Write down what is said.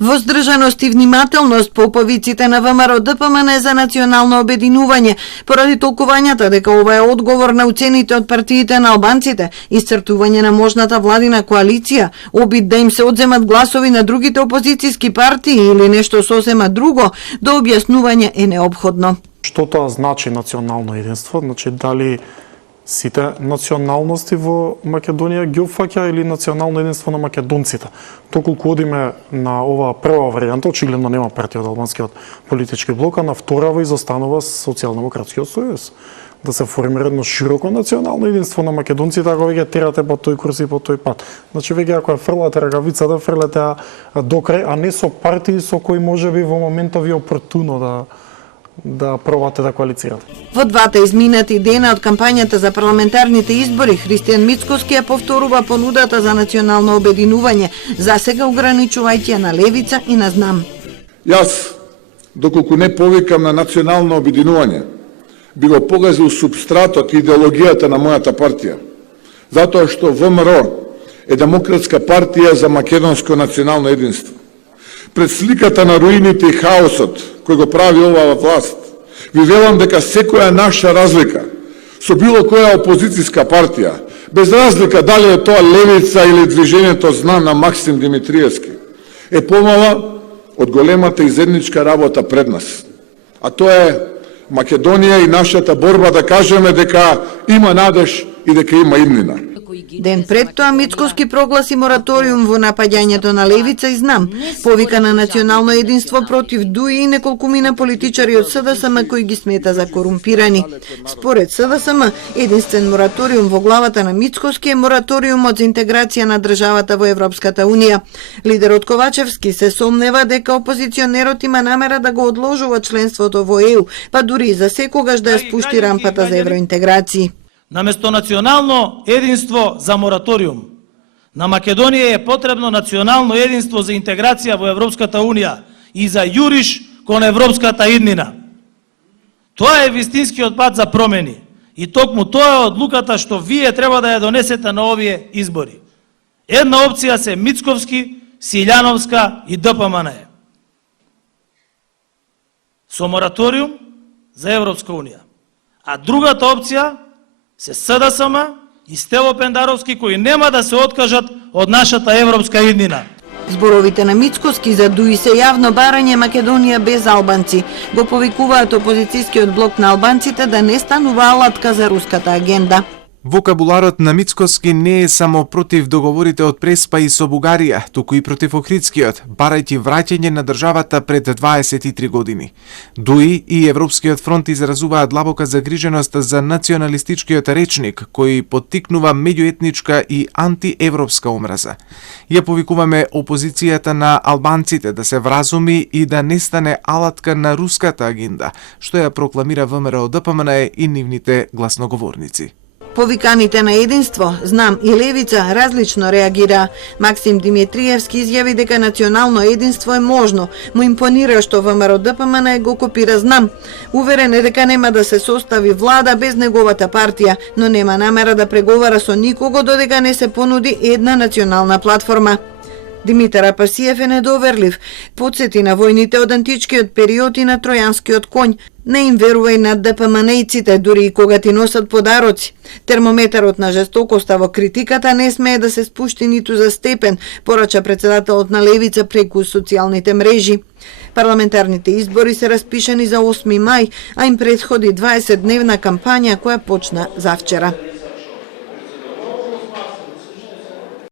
Воздржаност и внимателност по повиците на ВМРО ДПМН за национално обединување, поради толкувањата дека ова е одговор на уцените од партиите на албанците, исцртување на можната владина коалиција, обид да им се одземат гласови на другите опозицијски партии или нешто сосема друго, до објаснување е неопходно. Што тоа значи национално единство? Значи дали сите националности во Македонија ги опфаќа или национално единство на македонците? Доколку одиме на оваа прва варијанта, очигледно нема партија од албанскиот политички блок, а на вторава изостанува Социјалдемократскиот сојуз. Да се формира едно широко национално единство на македонците, ако веќе терате по тој курс и по тој пат. Значи веќе ако ја фрлате ракавица, да фрлате до крај, а не со партии со кои можеби во моментов е опортуно да пробате да коалицирате. Во двата изминати дена од кампањата за парламентарните избори, Христијан Мицкоски ја повторува понудата за национално обединување, засега ограничувајќи ја на левица и на знам. Јас, доколку не повикам на национално обединување, би го погазил субстратот и идеологијата на мојата партија, затоа што ВМРО е демократска партија за македонско национално единство. Пред сликата на руините и хаосот кој го прави оваа власт, ви велам дека секоја наша разлика со било која опозицијска партија, без разлика дали е тоа левица или движењето Знам на Максим Димитриевски, е помала од големата и заедничка работа пред нас. А тоа е Македонија и нашата борба да кажеме дека има надеж и дека има иднина. Ден пред тоа Мицкоски прогласи мораториум во напаѓањето на левица и знам, повика на национално единство против ДУИ и неколкумина политичари од СДСМ кои ги смета за корумпирани. Според СДСМ, единствен мораториум во главата на Мицкоски е мораториумот за интеграција на државата во Европската Унија. Лидерот Ковачевски се сомнева дека опозиционерот има намера да го одложува членството во ЕУ, па дури и за секогаш да ја спушти рампата за евроинтеграции. Наместо национално единство за мораториум, на Македонија е потребно национално единство за интеграција во Европската Унија и за јуриш кон европската иднина. Тоа е вистинскиот пат за промени и токму тоа е одлуката што вие треба да ја донесете на овие избори. Една опција се Мицковски, Силјановска и ДПМН. Со мораториум за Европска Унија. А другата опција се СДСМ и Стево Пендаровски кои нема да се откажат од нашата европска иднина. Зборовите на Мицкоски за ДУИ се јавно барање Македонија без албанци. Го повикуваат опозицијскиот блок на албанците да не станува алатка за руската агенда. Вокабуларот на Мицкоски не е само против договорите од Преспа и со Бугарија, туку и против Охридскиот, барајќи враќање на државата пред 23 години. ДУИ и Европскиот фронт изразуваат длабока загриженост за националистичкиот речник, кој поттикнува меѓуетничка и антиевропска омраза. Ја повикуваме опозицијата на албанците да се вразуми и да не стане алатка на руската агенда, што ја прокламира ВМРО ДПМН и нивните гласноговорници. Повиканите на единство, знам и левица различно реагира. Максим Димитриевски изјави дека национално единство е можно. Му импонира што ВМРО ДПМН го копира знам. Уверен е дека нема да се состави влада без неговата партија, но нема намера да преговара со никого додека не се понуди една национална платформа. Димитар Апасиев е недоверлив. Подсети на војните од античкиот период и на тројанскиот конј. Не им верувај на ДПМН-иците, дури и кога ти носат подароци. Термометарот на жестокоста во критиката не смее да се спушти ниту за степен, порача председателот на левица преку социјалните мрежи. Парламентарните избори се распишани за 8 мај, а им претходи 20-дневна кампања која почна завчера.